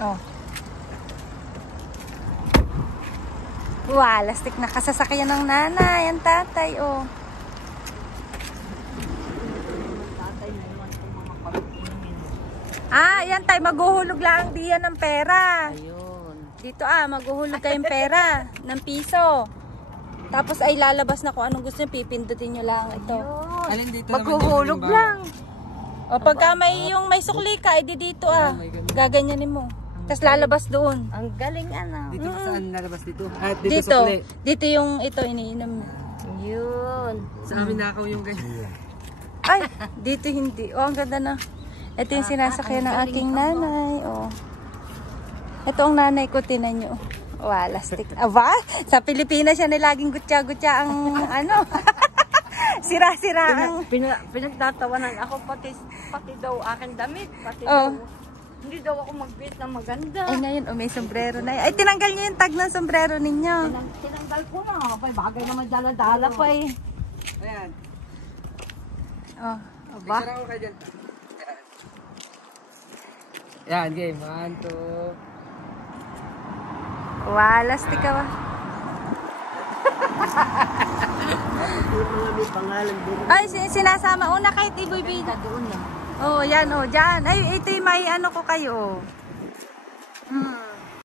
Oh. Wow, lastik na kasasakyan ng nanay. Ang tatay, oh. Ah, yan tayo. Maghuhulog lang diyan ng pera. Ayun. Dito maghuhulog kayong pera ng piso. Tapos ay lalabas na kung anong gusto nyo. Pipindutin nyo lang ito. Alin dito maghuhulog lang. O pagka may sukli ka, edi dito gaganyanin mo. Tapos lalabas doon. Ang galing ano. Dito saan lalabas dito? At dito, Dito. sa kuli. Dito yung ito iniinom. Yun. Sa amin nakaw yung ganyan. Ay, dito hindi. Oh, ang ganda na. Ito yung sinasakyan ng aking nanay. Oh. Ito ang nanay ko, tinan nyo. Wow, lastik. Aba, sa Pilipinas siya na laging gutya-gutya ang ano. Sira-sira ang... Pinagtatawanan ako pati daw aking damit. Pati Oh. daw, hindi daw ako mag-fit na maganda. Ay, ngayon, may sombrero na. Ay, tinanggal niyo yung tag ng sombrero ninyo. Tinanggal ko na. Bagay naman dala-dala pa eh. Ayan. Oh, aba. Picture ako kayo dyan. Yan, game. 1, 2. Wow, lastik ka ba? May pangalan din. Ay, sinasama. Una kahit ibuibig. Doon na. Oh, yan, oh, dyan. Ay, ito yung may ano ko kayo. Hmm.